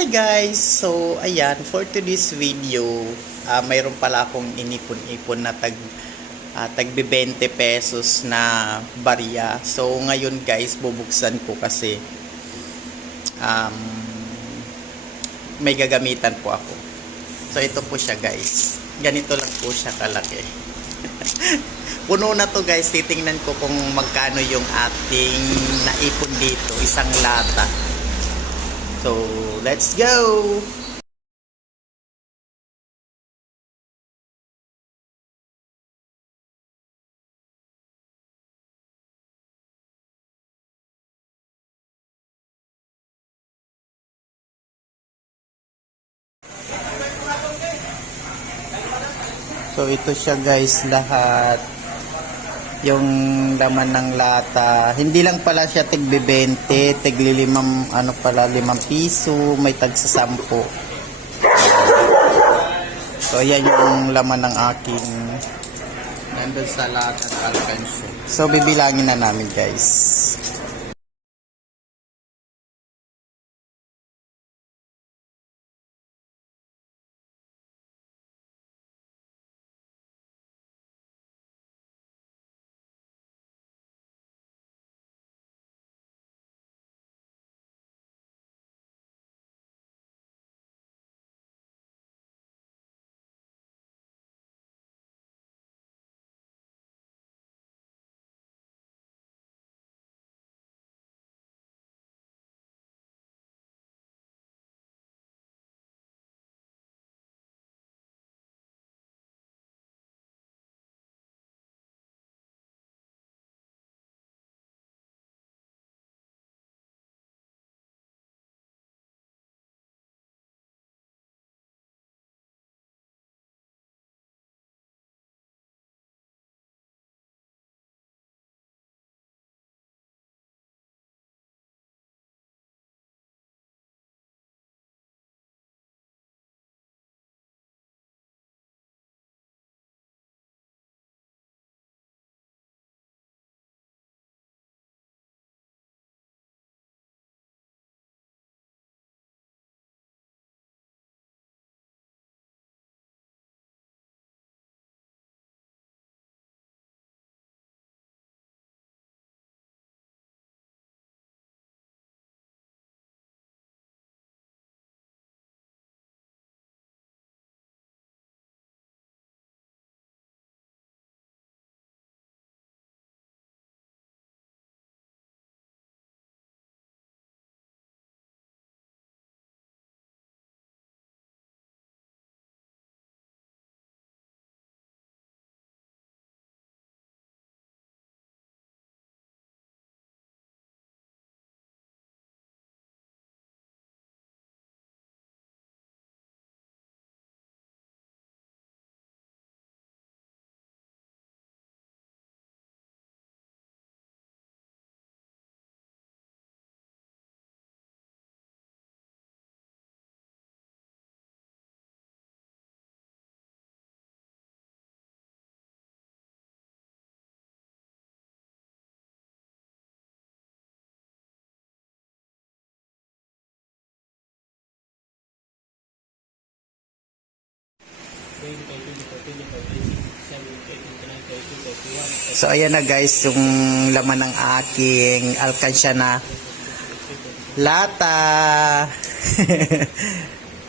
Hi guys! So, ayan, for today's video, mayroon pala akong inipon-ipon na tagbe 20 pesos na barya. So, ngayon guys, bubuksan ko kasi um, may gagamitan po ako. So, ito po siya guys. Ganito lang po siya kalaki. Puno na to guys. Titingnan ko kung magkano yung ating naipon dito. Isang lata. So, let's go! So, ito siya guys, lahat. Yung laman ng lata. Hindi lang pala siya tigbe 20, tigli 5, ano pala, 5 piso, may tagsa 10. So, ayan yung laman ng aking nandun sa lata ng alkansya. So, bibilangin na namin guys. So, ayan na guys, yung laman ng aking alkansya na lata.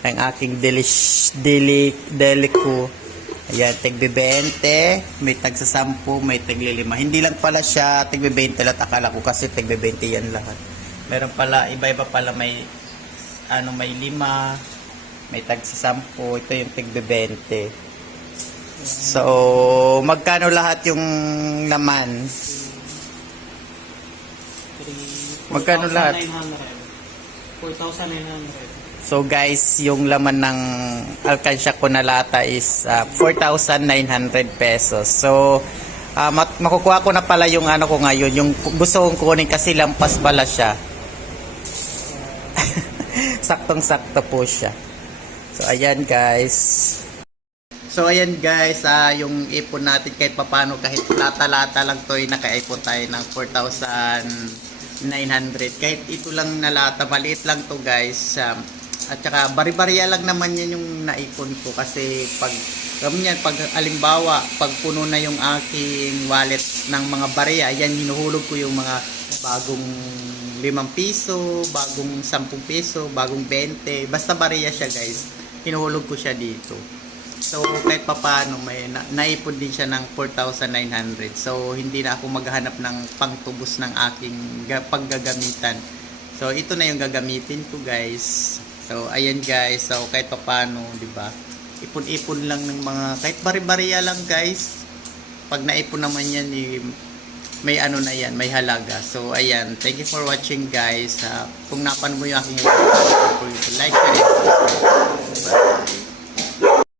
Ang aking delico. Ayan, tigbe 20, may tagsa 10, may tigli 5. Hindi lang pala siya tigbe 20 lahat. Akala ko kasi tigbe 20 yan lahat. Meron pala, iba-iba pala may, may 5, may tagsa 10. Ito yung tigbe 20. So, magkano lahat yung laman? Magkano lahat? 4,900. So guys, yung laman ng alkansya ko na lata is 4,900 pesos. So, makukuha ko na pala yung ano ko ngayon, yung gusto kong kunin kasi lampas pala siya. Saktong-sakto po siya. So, ayan guys. So ayan guys, yung ipon natin kahit papano, kahit lata-lata lang to, naka-ipon tayo ng 4,900. Kahit ito lang na lata, maliit lang to guys. At saka bari-bariya lang naman yan yung naipon ko kasi pag pag alimbawa, pag puno na yung aking wallet ng mga bariya, ayan hinuhulog ko yung mga bagong 5 piso, bagong 10 piso, bagong 20, basta bariya siya guys. Hinuhulog ko siya dito. So kahit papaano may naipon din siya ng 4,900. So hindi na ako maghahanap ng pangtubos ng aking paggagamitan. So ito na yung gagamitin ko guys. So ayan guys, so kahit papaano, 'di ba? Ipon-ipon lang ng mga kahit bari-bariya lang guys. Pag naipon naman yan may ano na yan, may halaga. So ayan, thank you for watching guys. Kung napanood mo yung aking video, like, share, and subscribe. Bye.